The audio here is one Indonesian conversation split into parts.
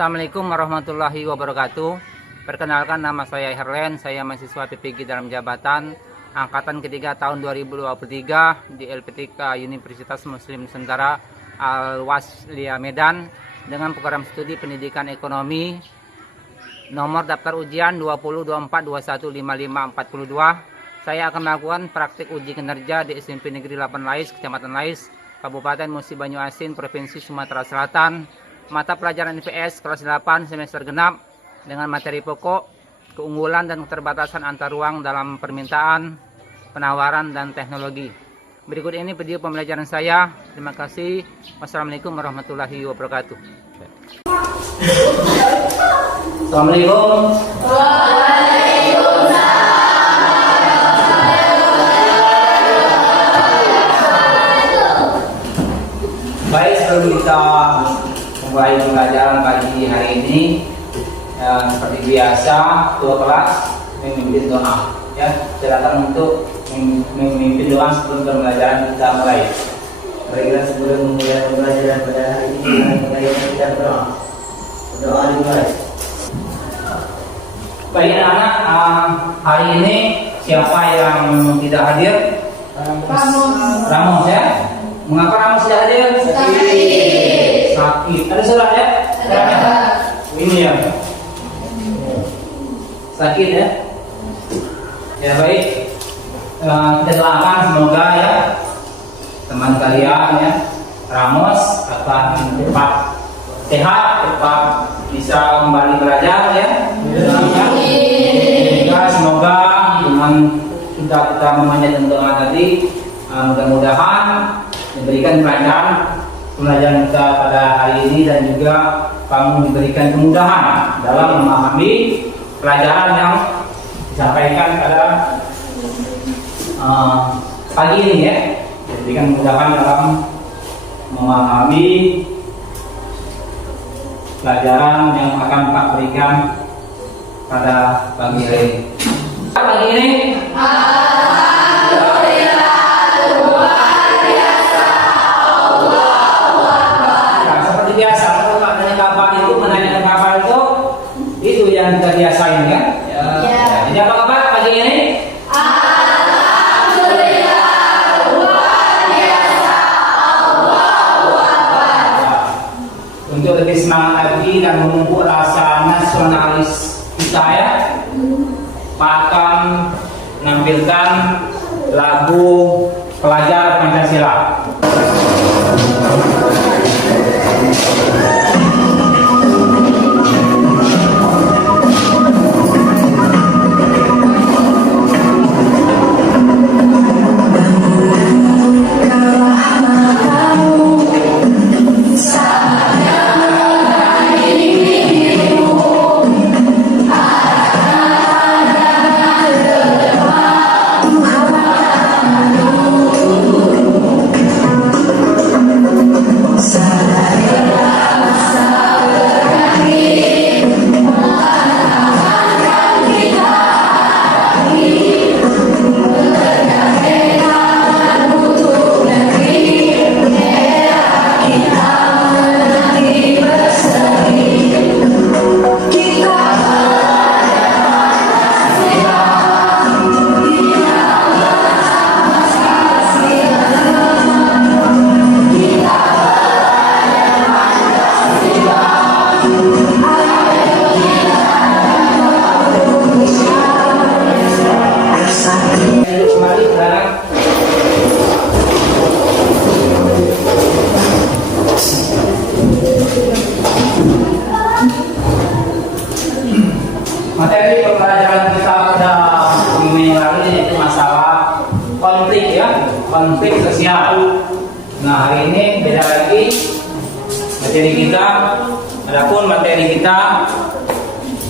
Assalamualaikum warahmatullahi wabarakatuh. Perkenalkan, nama saya Herlen, saya mahasiswa PPG dalam jabatan Angkatan ketiga tahun 2023 di LPTK Universitas Muslim Nusantara Al-Wasliyah Medan dengan program studi pendidikan ekonomi. Nomor daftar ujian 2024215542. Saya akan melakukan praktik uji kinerja di SMP Negeri 8 Lais, Kecamatan Lais, Kabupaten Musi Banyu Asin, Provinsi Sumatera Selatan. Mata pelajaran IPS kelas 8 semester genap dengan materi pokok, keunggulan dan keterbatasan antar ruang dalam permintaan, penawaran, dan teknologi. Berikut ini video pembelajaran saya. Terima kasih. Wassalamualaikum warahmatullahi wabarakatuh. Assalamualaikum. Baik, sebelum kita mulai pembelajaran pagi hari ini, seperti biasa, ketua kelas memimpin doa. Ya, silakan untuk memimpin doa sebelum pembelajaran kita mulai. Baiklah, sebelum memulai pembelajaran pada hari ini, kita berdoa. Doa dimulai. Baik anak-anak, hari ini siapa yang tidak hadir? Ramos ya. Mengapa Ramos tidak hadir? Sakit. Ada surat ya? Ada. Ini ya. Sakit ya. Ya baik. Kita doakan semoga ya teman kalian ya Ramos akan cepat sehat, cepat bisa kembali belajar ya. Semoga dengan kita memanjatkan doa tadi, mudah-mudahan diberikan pelajaran kita pada hari ini, dan juga kamu diberikan kemudahan dalam memahami pelajaran yang disampaikan pada pagi ini ya. Diberikan kemudahan dalam memahami pelajaran yang akan Pak berikan pada pagi hari ini. Pagi ini yang kita biasain kan? Ya. Jadi apa kabar pagi ini? Alhamdulillah, luar biasa. Allahu Akbar. Untuk lebih semangat lagi dan memupuk rasa nasionalis kita ya, akan menampilkan lagu pelajar Pancasila. Materi pembelajaran kita pada minggu yang lalu yaitu masalah konflik ya, konflik sosial. Nah, hari ini beda lagi materi kita. Adapun materi kita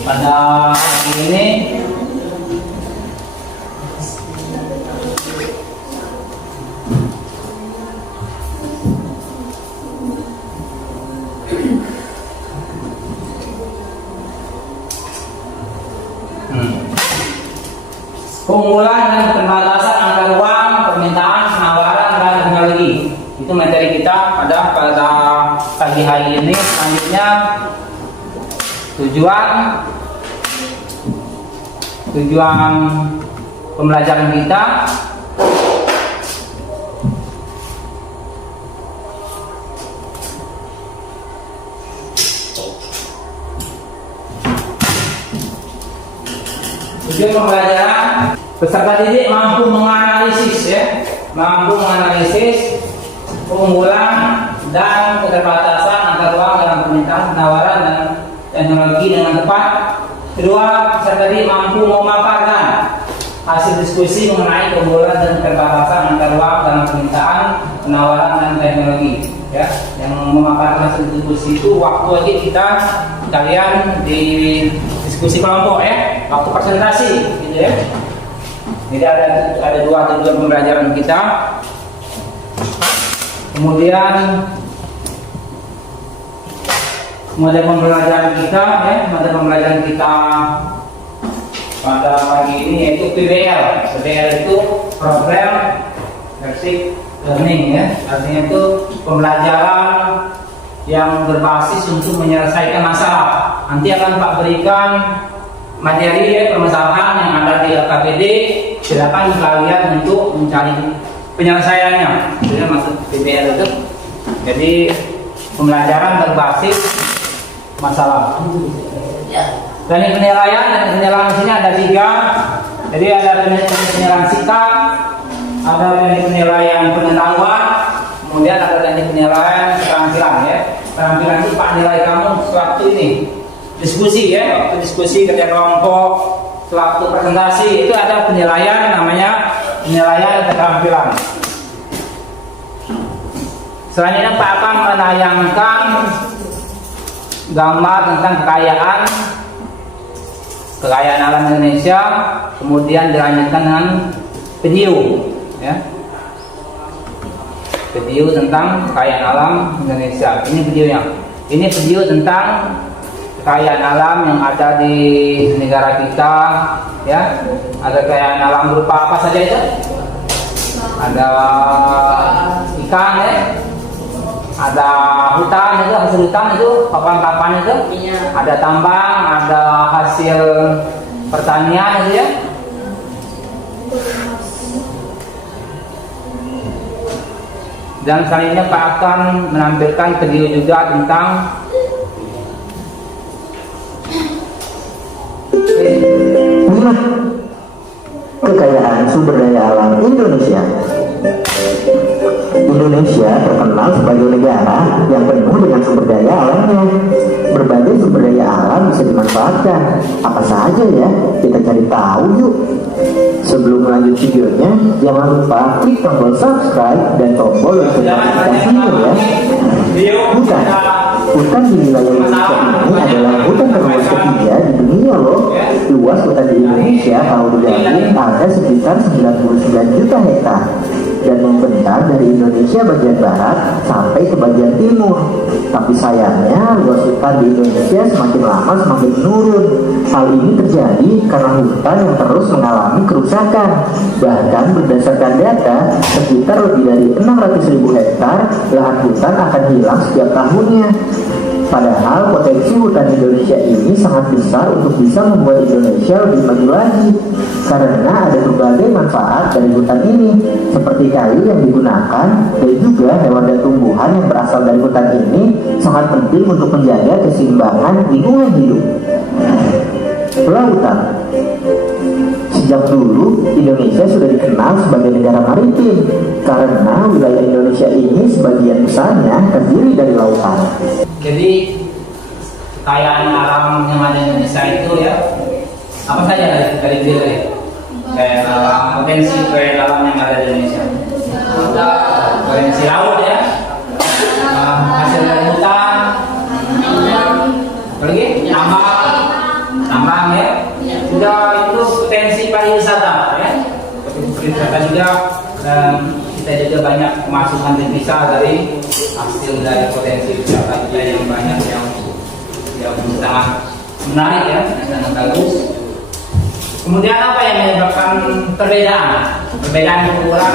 pada hari ini keunggulan dan keterbatasan antar ruang, permintaan, penawaran, dan teknologi. Itu materi kita pada pagi hari ini. Selanjutnya tujuan pembelajaran kita peserta didik mampu menganalisis keunggulan dan keterbatasan antar ruang dalam permintaan penawaran dan teknologi dengan tepat. Kedua, peserta didik mampu memaparkan hasil diskusi mengenai keunggulan dan keterbatasan antar ruang dalam permintaan penawaran dan teknologi. Ya, yang memaparkan hasil diskusi itu waktu aja kalian di diskusi kelompok waktu presentasi gitu ya. Jadi ada dua tujuan pembelajaran kita. Kemudian model pembelajaran kita pada pagi ini yaitu PBL. PBL itu Problem Basic Learning ya. Artinya itu pembelajaran yang berbasis untuk menyelesaikan masalah. Nanti akan Pak berikan materi permasalahan yang ada di LKPD. Silakan kalian untuk mencari penyelesaiannya. Itu maksud PBL itu. Jadi pembelajaran berbasis masalah. Dan penilaian di sini ada 3. Jadi ada penilaian sikap, ada penilaian pengetahuan, kemudian ada penilaian keterampilan ya. Keterampilan itu Pak nilai kamu sewaktu ini diskusi ya, waktu diskusi kerja kelompok, sewaktu presentasi itu ada penilaian namanya penilaian keterampilan. Selanjutnya Pak akan menayangkan gambar tentang kekayaan alam Indonesia, kemudian dilanjutkan dengan video ya. Video tentang kekayaan alam Indonesia. Ini videonya. Ini video tentang kekayaan alam yang ada di negara kita ya. Ada kekayaan alam berupa apa saja itu? Ada ikan ya. Ada hutan itu, hasil hutan itu, papan-papan itu, ada tambang, ada hasil pertanian itu ya. Dan selanjutnya Pak akan menampilkan video juga tentang kekayaan sumber daya alam Indonesia. Indonesia terkenal sebagai negara yang penuh dengan sumber daya alamnya. Berbagai sumber daya alam bisa dimanfaatkan. Apa saja ya? Kita cari tahu yuk. Sebelum lanjut videonya, jangan lupa klik tombol subscribe dan tombol notifikasinya ya. Hutan di wilayah Indonesia ini adalah hutan terluas ketiga di dunia loh. Luas hutan di Indonesia kalau digabung ada sekitar 99 juta hektar dan membentang dari Indonesia bagian barat sampai ke bagian timur. Tapi sayangnya luas hutan di Indonesia semakin lama semakin menurun. Hal ini terjadi karena hutan yang terus mengalami kerusakan. Bahkan berdasarkan data, sekitar lebih dari 600.000 hektar lahan hutan akan hilang setiap tahunnya. Padahal potensi hutan Indonesia ini sangat besar untuk bisa membuat Indonesia lebih maju lagi. Karena ada berbagai manfaat dari hutan ini, seperti kayu yang digunakan dan juga hewan dan tumbuhan yang berasal dari hutan ini sangat penting untuk menjaga keseimbangan lingkungan hidup. Lautan. Sejak dulu, Indonesia sudah dikenal sebagai negara maritim karena wilayah Indonesia ini sebagian besarnya terdiri dari lautan. Jadi kekayaan alam yang ada di Indonesia itu ya, apa saja dari diri ya? Kayak alam, potensi kekayaan alam yang ada di Indonesia. Potensi laut ya, hasil dari hutan, apalagi tambang ya. Juga itu potensi pariwisata ya. Pariwisata juga, dan kita juga banyak pemasukan devisa dari hasil dari potensi wisata kita yang banyak yang sangat menarik ya, yang sangat bagus. Kemudian apa yang menyebabkan perbedaan ukuran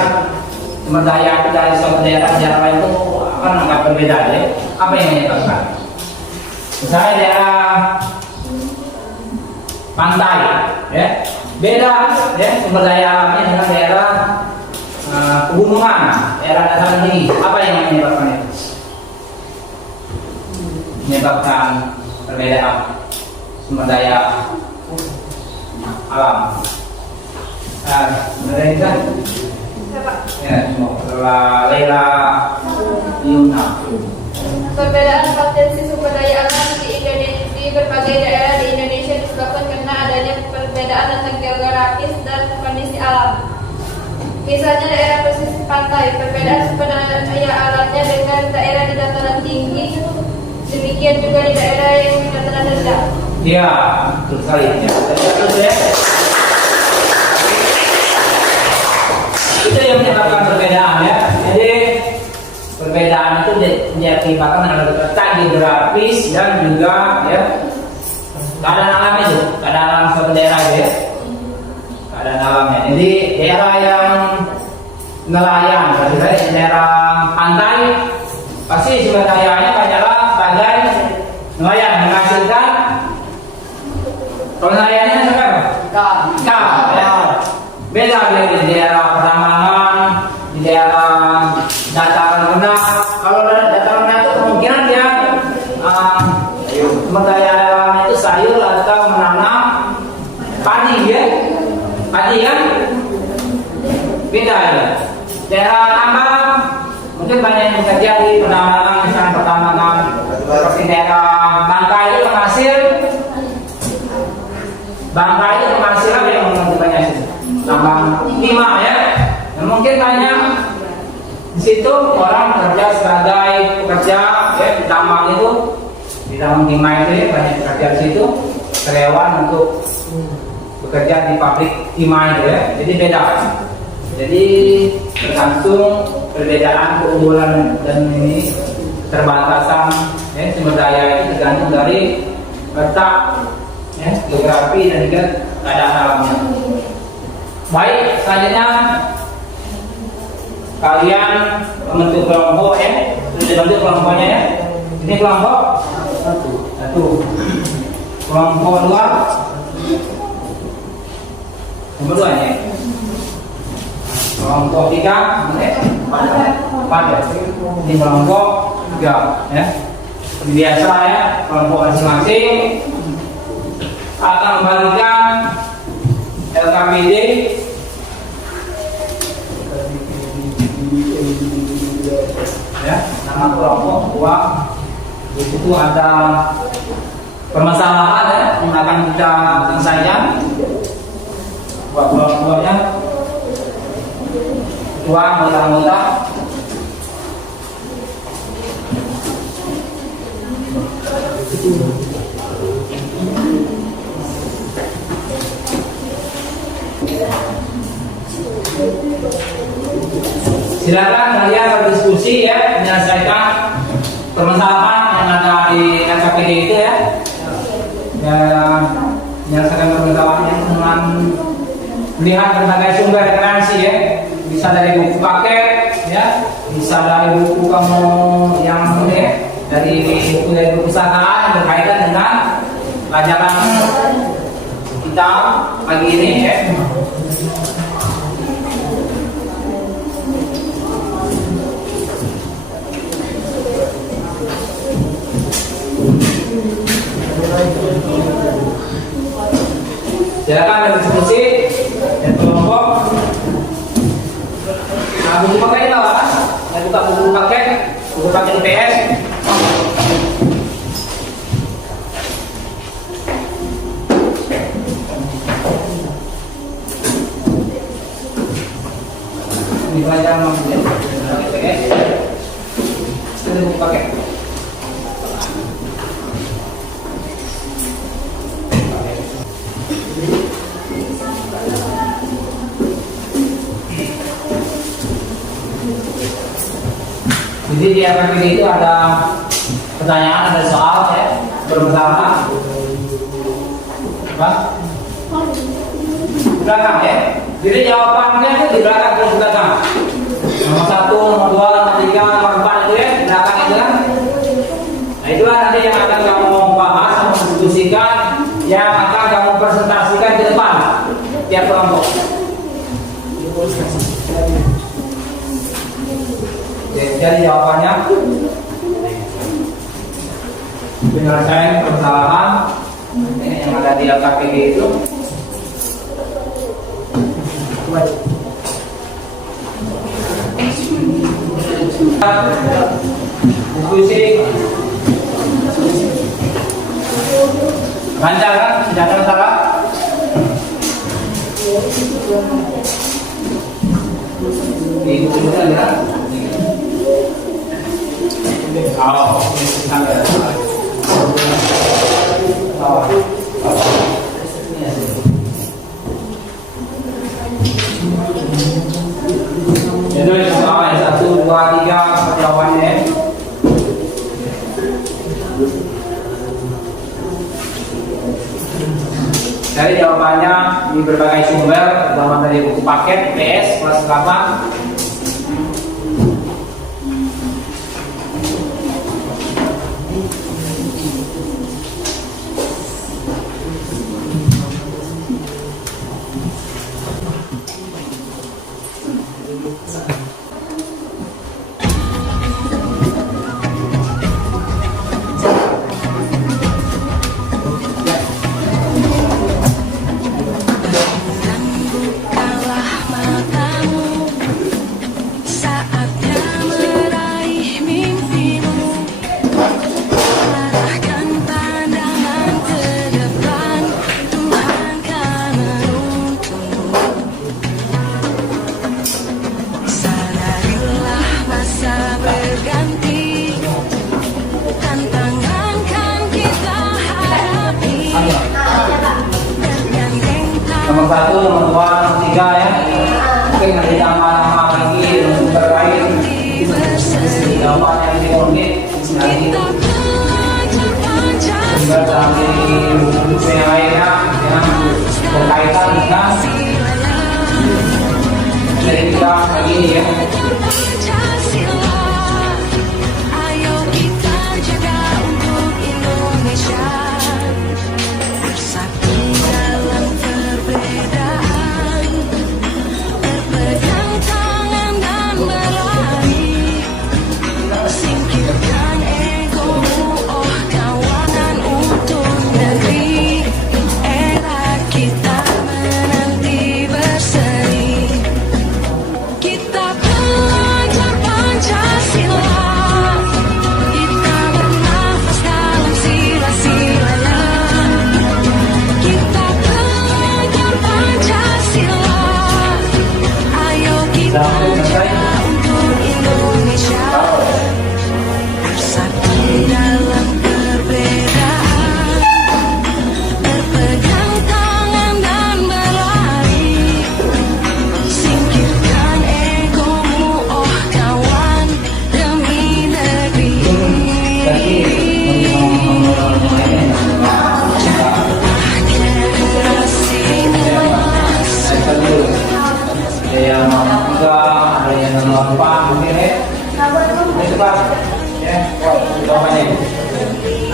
sumber daya dari suatu daerah lain itu akan agak berbeda ya. Apa yang menyebabkan? Misalnya daerah pantai, ya. Beda ya sumber daya alamnya dengan daerah pegunungan, daerah dataran tinggi. Apa yang menyebabkan itu? Menyebabkan perbedaan sumber daya alam. Benar itu kan? Ya, Laila Yuna. Perbedaan potensi sumber daya alam di berbagai daerah di Indonesia disebabkan karena adanya perbedaan tentang geografis dan kondisi alam. Misalnya daerah pesisir pantai, perbedaan sumber daya alamnya dengan daerah di dataran tinggi. Demikian juga di daerah yang di dataran rendah. Iya, betul sekali. Ya. Itu yang menyebabkan perbedaan ya. Jadi perbedaan itu diakibatkan oleh letak geografis dan juga ya keadaan alam itu, keadaan alam suatu daerah itu ya. Keadaan alamnya. Jadi daerah yang nelayan, berarti daerah pantai pasti sumber dayanya banyaklah sebagai nelayan menghasilkan. Kalau nelayannya apa? Ikan. Ya. Beda di daerah pertambangan, di daerah dataran rendah. Kalau dataran rendah itu kemungkinan dia sumber daya alamnya itu sayur atau menanam padi ya. Padi kan? Beda ya. Daerah tambang mungkin banyak yang bekerja di penambangan, misalnya pertambangan seperti daerah Bangka itu penghasil. Bangka itu penghasil apa yang banyak tambang timah ya. Nah, mungkin banyak di situ orang bekerja sebagai pekerja ya di tambang itu, di tambang timah itu ya banyak bekerja di situ, karyawan untuk bekerja di pabrik timah itu ya. Jadi beda. Jadi tergantung perbedaan keunggulan dan ini keterbatasan ya, sumber daya itu tergantung dari letak ya, geografi dan juga keadaan alamnya. Baik, selanjutnya kalian membentuk kelompok ya. Sudah dibentuk kelompoknya ya. Ini kelompok satu. Kelompok dua. Nomor dua ya. Kelompok tiga. Empat ya. Ini kelompok tiga ya. Biasa ya. Kelompok masing-masing akan membagikan LKPD ya, nama kelompok dua. Di situ ada permasalahan ya, yang akan kita selesaikan. Buat kelompoknya dua anggota-anggota. Silakan kalian berdiskusi ya, menyelesaikan permasalahan yang ada di LKPD itu ya. Menyelesaikan permasalahannya dengan melihat berbagai sumber referensi ya. Bisa dari buku paket ya, bisa dari buku kamu yang ya, dari buku perpustakaan yang berkaitan dengan pelajaran kita pagi ini ya. Silakan berdiskusi dan kelompok. Nah, buku paket itu apa? Saya buka buku paket IPS. Ini pelajaran IPS. Ini buku paket. Jadi di LKPD itu ada pertanyaan, ada soal ya, bermasalah. Apa? Di belakang ya. Jadi jawabannya itu di belakang, terus di belakang. Nomor 1, nomor 2, nomor 3, nomor 4 itu ya, di belakang itu kan. Nah itulah nanti yang akan kamu bahas, kamu diskusikan, yang akan kamu presentasikan kelompok. Jadi jawabannya penyelesaian permasalahan ini yang ada di LKPD itu diskusi lancar kan? Tidak ada masalah. Ini adalah jadi soal 1, 2, 3 jawabannya. Dari jawabannya di berbagai sumber, terutama dari buku paket PS kelas 8. Nomor 1, nomor 2, nomor 3 ya. Mungkin nanti tambah lagi sumber lain. Jawaban yang dikomit nanti sumber dari buku yang lainnya yang berkaitan dengan dari kita lagi ini ya.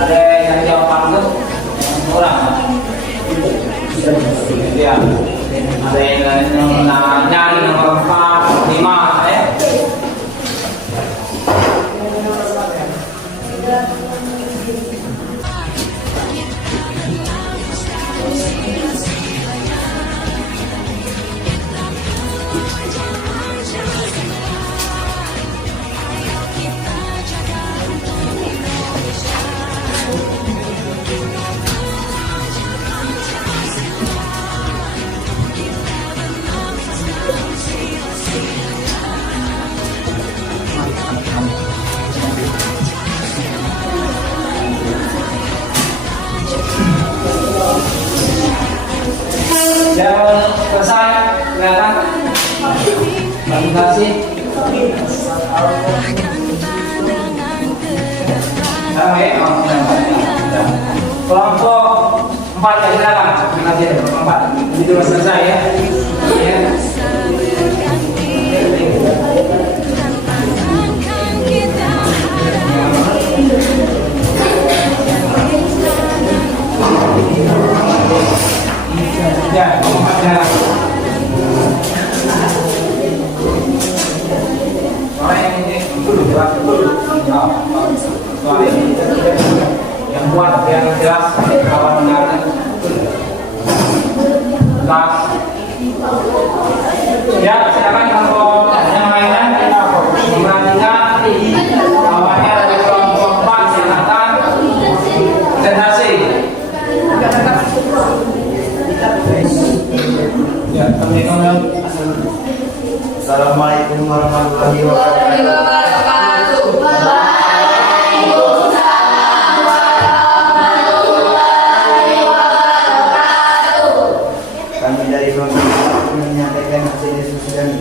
Ada yang jawaban itu kurang. Ya. Ada yang nyari nomor 4, 5 ya. Jangan selesai, kelihatan. Terima kasih. Kelompok 4 ya, silakan. Terima kasih. 4. Itu selesai ya. Ya, 4 ya. soal ini yang kuat, yang jelas, kawan mendengarkan. Ya, silakan kalau yang lainnya memperhatikan awalnya dari kelompok 4 silakan presentasi. Ya, Assalamualaikum warahmatullahi wabarakatuh. Kami dari Bapak menyampaikan hasil diskusi kami.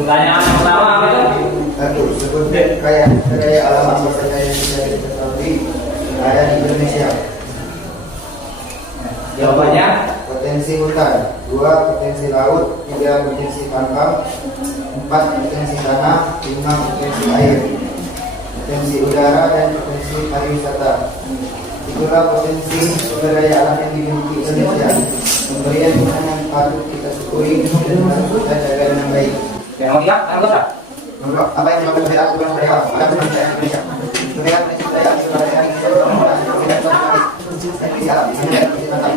Pertanyaan yang pertama apa itu? Satu, sebutkan kekayaan alam apa saja yang bisa diketahui ada di Indonesia. Jawabannya Potensi hutan, 2 potensi laut, 3 potensi tangkap, 4 potensi tanah, 5 potensi air, potensi udara dan potensi pariwisata. Itulah potensi sumber daya alam yang dimiliki Indonesia. Pemberian Tuhan yang patut kita syukuri dan harus kita jaga dengan baik. yang ketiga, anggota. Menurut apa yang dilakukan oleh Aturan Mereka pada Indonesia Indonesia. Pemberian potensi daya alam sumber daya Indonesia tidak potensi alam, hanya potensi tangkap,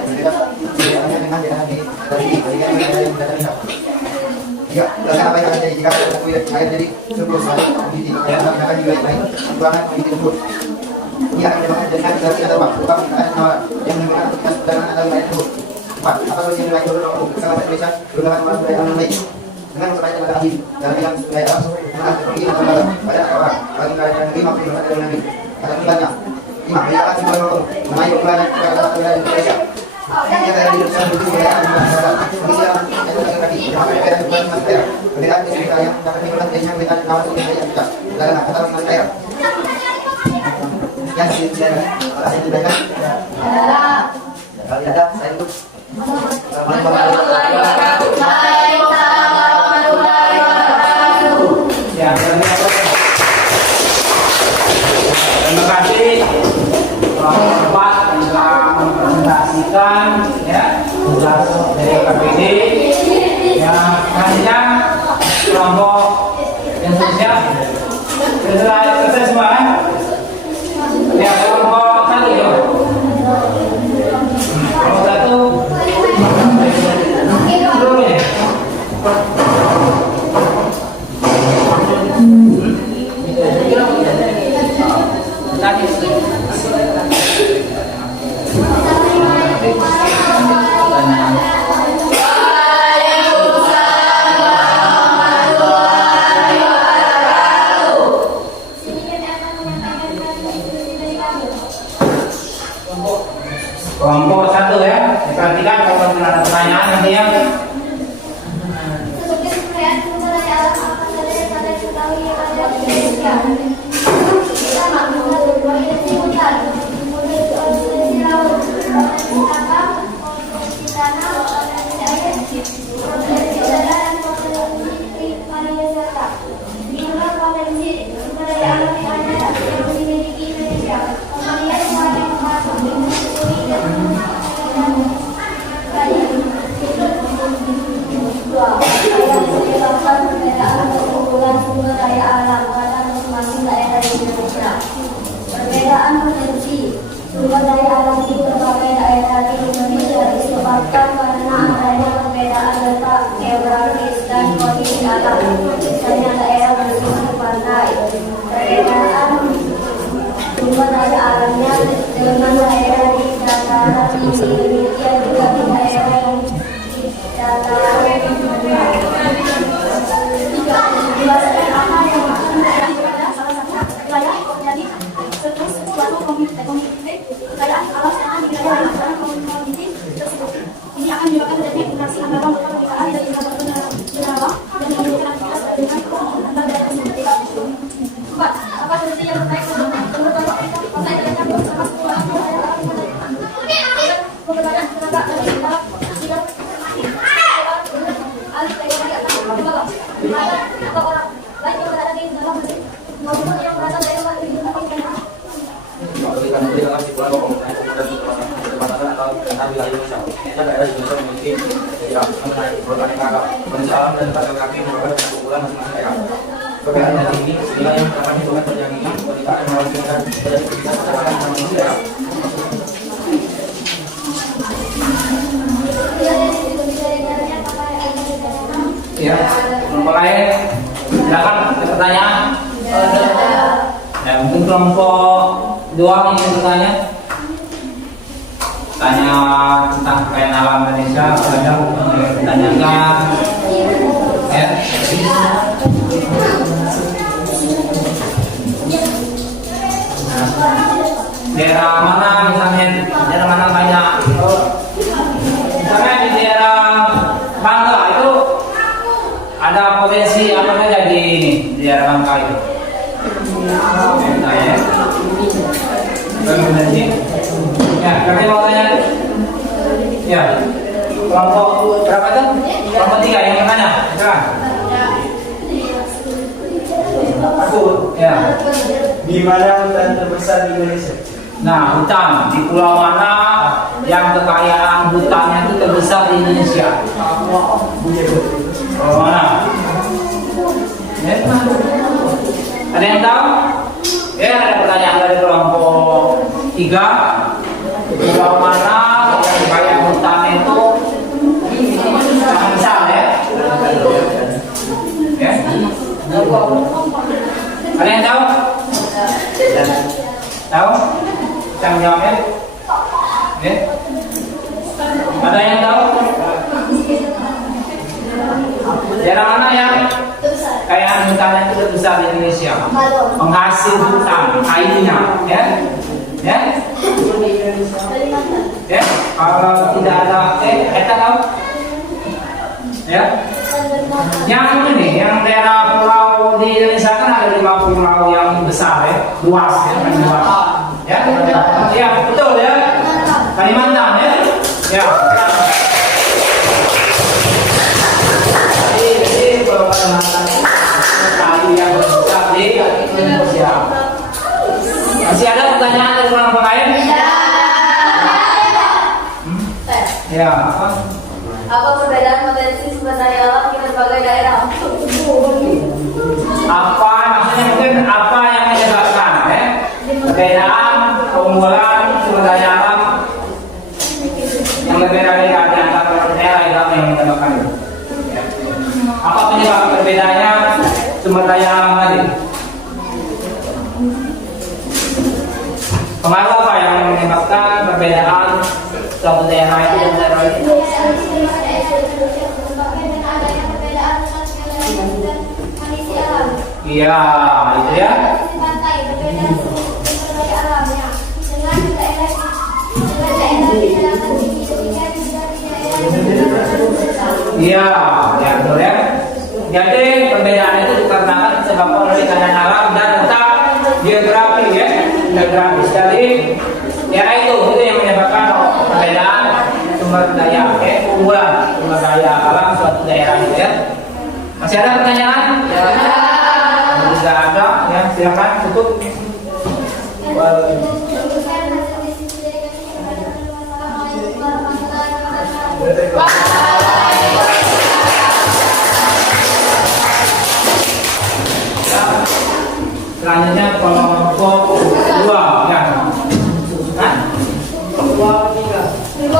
hanya dengan jalan di bagian yang tidak bisa. Ya, dan apa yang akan jadi jika akan jadi surplus komoditi yang akan juga lain kekurangan komoditi tersebut. Ia akan menyebabkan dengan dari atau berupa penggunaan nawar yang menimbulkan aktivitas perdagangan atau lain tersebut. 4. Apa solusi yang dilakukan oleh masyarakat Indonesia menggunakan sumber daya alam baik dengan memperbaiki tenaga ahli dalam bidang sumber daya alam dengan teknologi dan tenaga pada orang bagi karya negeri maupun berkat dari negeri. Ada kembalinya. 5. Menyiapkan sumber daya menaik kekuatan dan Indonesia. Kita dari Indonesia menuju wilayah alam masyarakat. Kondisi alam yang terjadi yang akan berbeda dengan mas daerah. Perbedaan di sekitar yang dapat menimbulkan adanya perbedaan nawar sumber daya kita. Dalam kata mas daerah. Yang saya sampaikan kalau ada saya untuk Ya, terima kasih kelompok 4 yang telah mempresentasikan ya tugas dari KPD. Ya, selanjutnya kelompok yang seterusnya selesai semua kan? Ya, kelompok 1 ya. Kelompok 1 belum ya? Kelompok 1 ya, diperhatikan kalau ada pertanyaan nanti ya. Perbedaan potensi sumber daya alam di berbagai daerah di Indonesia disebabkan karena adanya perbedaan letak geografis dan kondisi alam. Misalnya daerah bersifat pantai, perbedaan sumber daya alamnya dengan daerah di dataran tinggi, demikian juga di daerah yang di dataran rendah. Kekayaan alam serta wilayah yang komoditi tersebut. Ini akan menyebabkan terjadinya interaksi antara mata perbedaan dan lembaga penerawan dan menimbulkan aktivitas dengan antar daerah seperti itu. 4. Apa solusi yang terbaik menurut Bapak Pasal yang bersama sekolah pembelajaran tenaga dan bidang alih teknologi atau lembaga atau orang baik yang berada di dalam negeri maupun yang berada di luar negeri. Nanti dalam simpulan pembangunan kemudian atau tentang wilayah Indonesia. Daerah Indonesia memiliki ya mengenai beraneka ragam. Kondisi alam dan tata kaki merupakan keunggulan Perkara dari ini, istilah yang dapat digunakan penyanyi, wanita yang melakukan perjalanan manusia. Ya, mulai. Silakan ada pertanyaan. Ya, mungkin kelompok 2 ingin bertanya. Tanya tentang kekayaan alam Indonesia, ada ditanyakan. Ya. Daerah mana misalnya, daerah mana banyak? Misalnya di daerah Bangka itu ada potensi apa saja di daerah Bangka itu? Ya. Ya, kami mau tanya. Ya. Kelompok berapa tuh? Kelompok 3 yang mana? Silakan. Aku, ya. Di mana hutan terbesar di Indonesia? Nah, hutan di pulau mana yang kekayaan hutannya itu terbesar di Indonesia? Pulau mana? Ya. Ada yang tahu? Ya, ada pertanyaan dari kelompok 3. Pulau mana yang kekayaan hutannya itu sangat besar ya? Ya. Ada yang tahu? Tahu? Yang jawabnya? Ya. Ada yang tahu? Daerah mana yang kekayaan hutannya itu terbesar di Indonesia? Penghasil hutan, kainnya, ya? Ya? Ya? Kalau tidak ada, kita tahu? Ya? Yang ini, yang daerah pulau di Indonesia kan ada 5 pulau yang besar ya, luas ya, luas. Ya, ya betul ya. Kalimantan ya, ya. Jadi pulau Kalimantan kali yang besar di Indonesia. Masih ada pertanyaan dari orang lain? Ya. Apa perbedaan potensi sumber daya alam di berbagai daerah? Apa maksudnya, mungkin apa yang menyebabkan ya? Perbedaan keunggulan sumber daya alam yang berbeda-beda di antara daerah yang menyebabkan itu. Ya. Apa penyebab perbedaannya sumber daya alam tadi? Pengaruh apa yang menyebabkan perbedaan suatu daerah itu dan daerah itu? Iya, itu ya. Iya, ya betul ya. Jadi perbedaan itu dikarenakan disebabkan oleh keadaan alam dan letak geografi ya, geografis dari daerah itu yang menyebabkan perbedaan sumber daya, keunggulan sumber daya alam suatu daerah itu ya. Masih ada pertanyaan? Ya. Tidak ada, ya silakan tutup. Selanjutnya kelompok 2 ya. Hah? 2 3.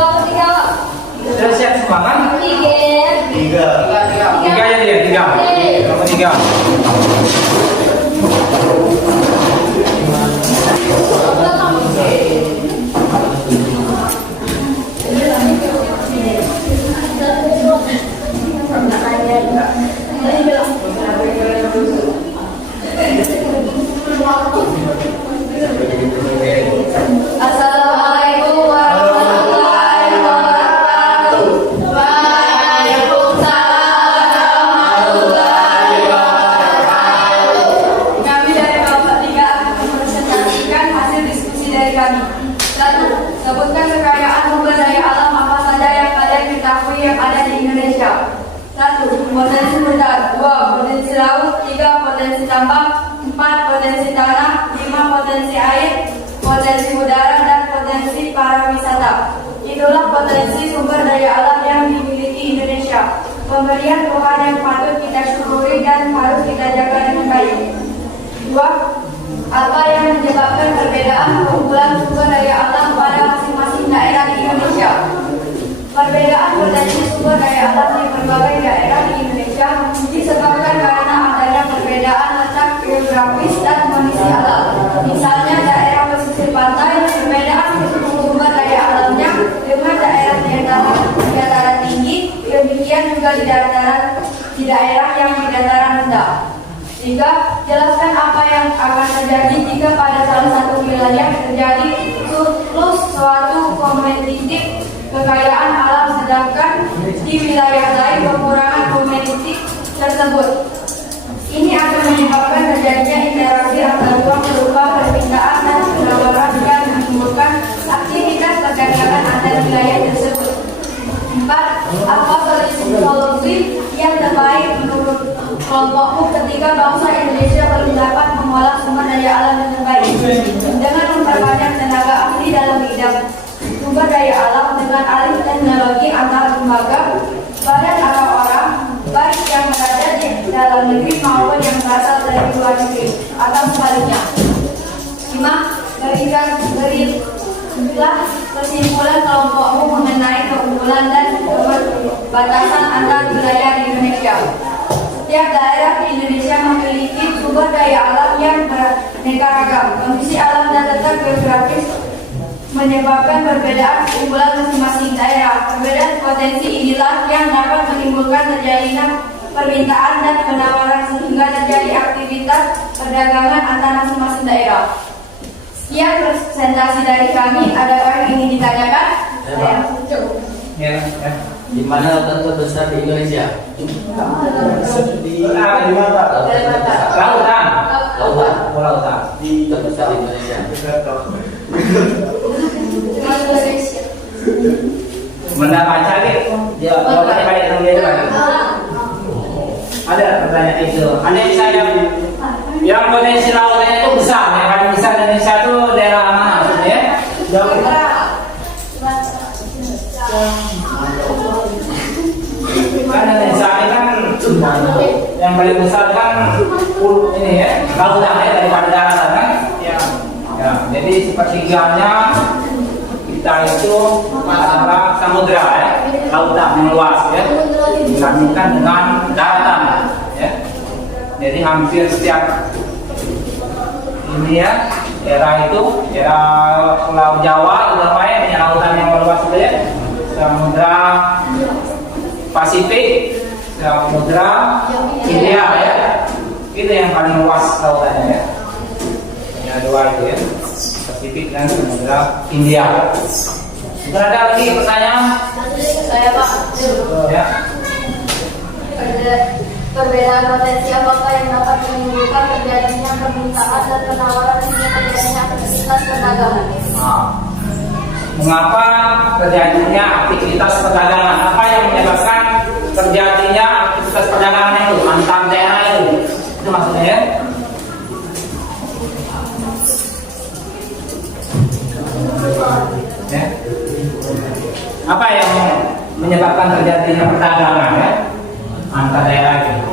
Sudah siap semua kan? 3 ya dia, 3. Kelompok 3. Assalamualaikum warahmatullahi wabarakatuh. Waalaikumsalam warahmatullahi wabarakatuh. Kami dari kelompok 3 akan mempresentasikan hasil diskusi dari kami. 1. Sebutkan kekayaan sumber daya alam apa saja yang kalian ketahui yang ada di Indonesia. 1. Potensi hutan. 2. Potensi laut. 3. Potensi tambang. 4. Potensi tanah. 5. Potensi air, potensi udara, dan potensi pariwisata. Itulah potensi sumber daya alam yang dimiliki Indonesia. Pemberian Tuhan yang patut kita syukuri dan harus kita jaga dengan baik. Dua, apa yang menyebabkan perbedaan keunggulan sumber daya alam pada masing-masing daerah di Indonesia? Perbedaan potensi sumber daya alam di berbagai daerah di Indonesia disebabkan karena adanya perbedaan letak geografis dan kondisi alam. Misalnya daerah pesisir pantai, perbedaan sumber daya alamnya dengan daerah dataran tinggi, demikian juga di daerah yang di dataran rendah. Tiga, jelaskan apa yang akan terjadi jika pada salah satu wilayah terjadi surplus suatu komoditif kekayaan alam, sedangkan di wilayah lain kekurangan komoditif tersebut. Ini akan menyebabkan terjadinya interaksi antar ruang berupa permintaan dan penawaran dan menimbulkan aktivitas perdagangan antar wilayah tersebut. Empat, apa solusi yang terbaik menurut kelompokmu ketika bangsa Indonesia belum dapat mengolah sumber daya alam dengan baik dengan memperbanyak tenaga ahli dalam bidang sumber daya alam dengan alih teknologi antar lembaga, badan atau orang baik yang berada di dalam negeri maupun yang berasal dari luar negeri atau sebaliknya. 5. Berilah kesimpulan kelompokmu mengenai keunggulan dan batasan antar wilayah di Indonesia. Setiap daerah di Indonesia memiliki sumber daya alam yang beraneka ragam. Kondisi alam dan letak geografis menyebabkan perbedaan keunggulan masing-masing daerah. Perbedaan potensi inilah yang dapat menimbulkan terjadinya permintaan dan penawaran sehingga terjadi aktivitas perdagangan antar masing-masing daerah. Sekian presentasi dari kami. Adakah yang ingin ditanyakan? Di mana lautan terbesar di Indonesia? Di mata. Lautan. Lautan terbesar di Indonesia. Benda baca dia jawabannya kayak teman-teman. Ada pertanyaan itu. Ada yang saya yang potensi lautannya itu besar, yang paling besar di Indonesia itu daerah mana maksudnya? Karena Indonesia ini kan yang paling besar kan ini ya, lautan ya daripada daratan kan? Ya. Jadi sepertiganya kita itu adalah samudra ya, lautan yang luas ya, dibandingkan dengan daratan ya. Jadi hampir setiap ini ya, era Pulau Jawa itu apa ya, punya lautan yang luas itu ya, samudra Pasifik, samudra India ya, itu yang paling luas lautannya ya. Ada dua itu ya, Pasifik dan samudra India. Sudah ada lagi pertanyaan? Saya Pak. Ya. Perbedaan potensi apakah yang dapat menimbulkan terjadinya permintaan dan penawaran hingga terjadinya aktivitas perdagangan? Mengapa terjadinya aktivitas perdagangan? Apa yang menyebabkan terjadinya aktivitas perdagangan itu antar daerah itu? Itu maksudnya ya? Ya. Apa yang menyebabkan terjadinya perdagangan ya antar daerah itu?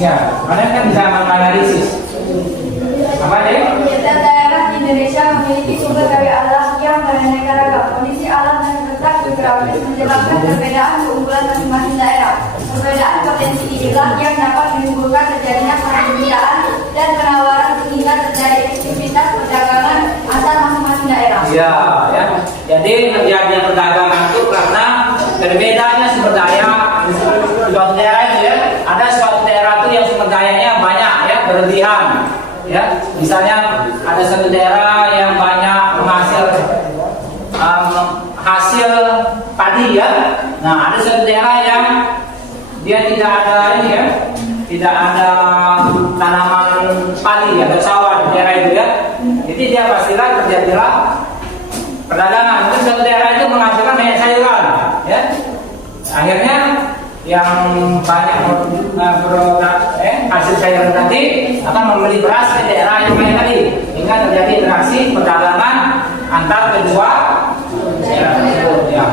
Ya, kalian kan bisa menganalisis apa deh? Setiap daerah di Indonesia memiliki sumber daya alam yang beraneka ragam. Kondisi alam dan letak geografis menyebabkan perbedaan keunggulan masing-masing daerah. Perbedaan potensi inilah yang dapat menimbulkan terjadinya permintaan dan penawaran sehingga terjadi aktivitas perdagangan antar masing-masing daerah. Iya, ya. Jadi terjadinya perdagangan itu karena berbedanya sumber daya di suatu daerah itu ya. Ada suatu daerah itu yang sumber dayanya banyak ya, berlebihan. Ya, misalnya ada satu daerah yang banyak menghasil hasil padi ya. Nah, ada satu daerah yang dia tidak ada ini ya, tidak ada tanaman padi atau sawah di daerah itu ya. Jadi dia pastilah terjadilah perdagangan. Mungkin satu daerah itu menghasilkan banyak sayuran ya. Akhirnya yang banyak hasil cairan tadi akan membeli beras ke daerah yang lain tadi, hingga terjadi interaksi perdagangan antar kedua daerah tersebut. Ya.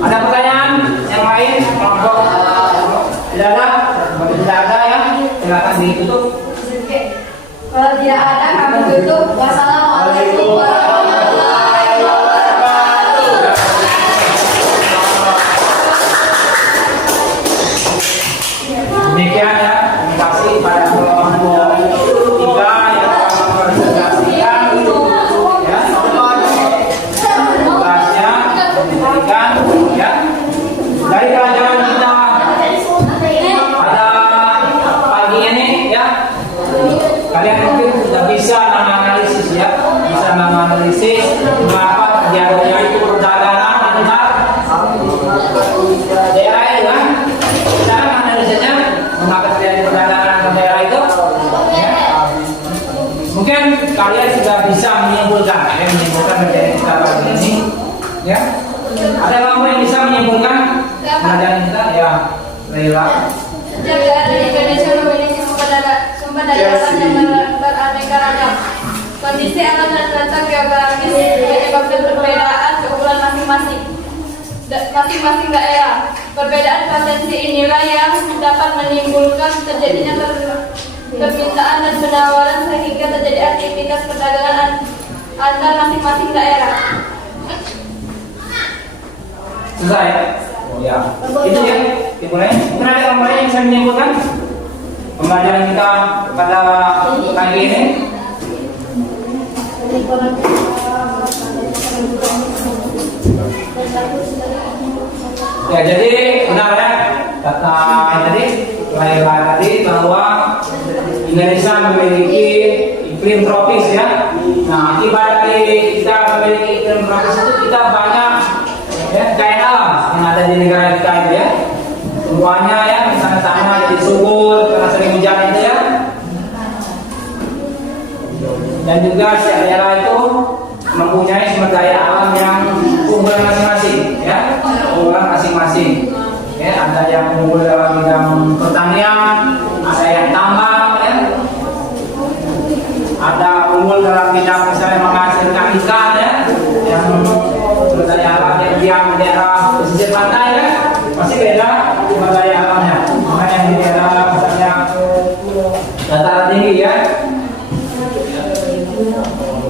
Ada pertanyaan yang lain? Kelompok tidak ada? Kalau tidak ada ya, silakan ditutup. Kalau tidak ada, kami tutup. Wassalamualaikum warahmatullahi wabarakatuh. Demikian ya, terima kasih pada kelompok 3 yang mempresentasikan ya tugasnya diberikan ya. Dari pelajaran kita pada pagi ini ya, kalian mungkin sudah bisa menganalisis ya, bisa menganalisis mengapa terjadinya itu perdagangan antar daerah itu kan. Kita menganalisisnya mengapa terjadi perdagangan antar daerah itu ya. Mungkin kalian sudah bisa menyimpulkan dari kita pagi ini ya. Ada kamu yang bisa menyimpulkan pelajaran kita ya, Laila? Sejak di Indonesia memiliki sumber daya alam yang beraneka ragam. Kondisi alam dan letak geografis menyebabkan perbedaan keunggulan masing-masing daerah. Perbedaan potensi inilah yang dapat menimbulkan terjadinya permintaan dan penawaran sehingga terjadi aktivitas perdagangan antar masing-masing daerah. Selesai ya? Itu ya, dimulai. Mungkin ada orang lain yang bisa menyimpulkan pembelajaran kita pada pagi ini. Ya, jadi benar ya kata tadi Laila tadi bahwa Indonesia memiliki iklim tropis ya. Nah, akibat dari kita memiliki iklim tropis itu kita banyak ya, kaya alam yang ada di negara kita itu ya. Semuanya ya, misalnya tanah jadi subur karena sering hujan itu ya. Dan juga setiap daerah itu mempunyai sumber daya alam yang unggulan masing-masing ya, unggulan masing-masing. Ya, ada yang unggul dalam bidang pertanian, ada yang tambang ya. Ada unggul dalam bidang misalnya menghasilkan ikan ya, yang sumber daya alam yang diam di daerah pesisir pantai ya, masih beda sumber daya alamnya. Makanya yang di daerah misalnya dataran tinggi ya.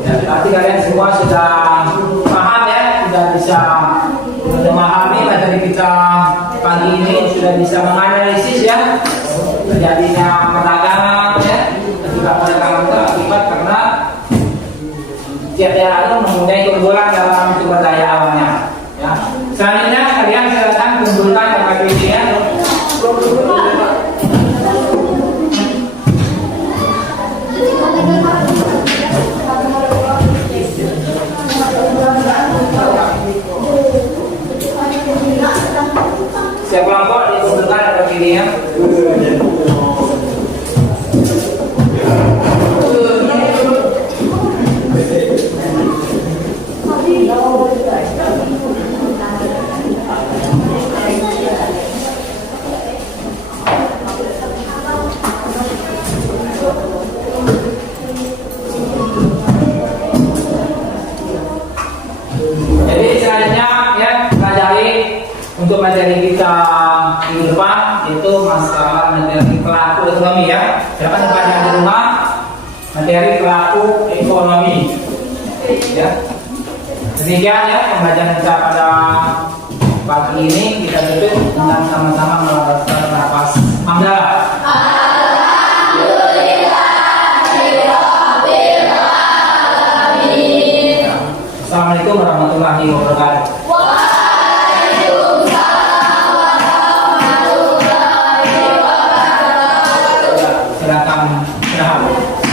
Ya, berarti kalian semua sudah paham ya, sudah bisa memahami materi kita pagi ini, sudah bisa menganalisis ya terjadinya perdagangan ya. Akibat perdagangan itu akibat karena tiap daerah itu mempunyai keunggulan dalam sumber daya alamnya ya. Selanjutnya kalian silakan kumpulkan KPP ya. Setiap kelompok dikumpulkan KPP ya. Jadi selanjutnya ya, pelajari untuk materi kita minggu depan itu masalah materi pelaku ekonomi ya. Silakan dipelajari di rumah materi pelaku ekonomi ya. Demikian ya pembelajaran kita pada pagi ini. Kita tutup dengan sama-sama melambaikan nafas hamdalah. Assalamualaikum warahmatullahi wabarakatuh. Waalaikumsalam warahmatullahi wabarakatuh. Silakan istirahat.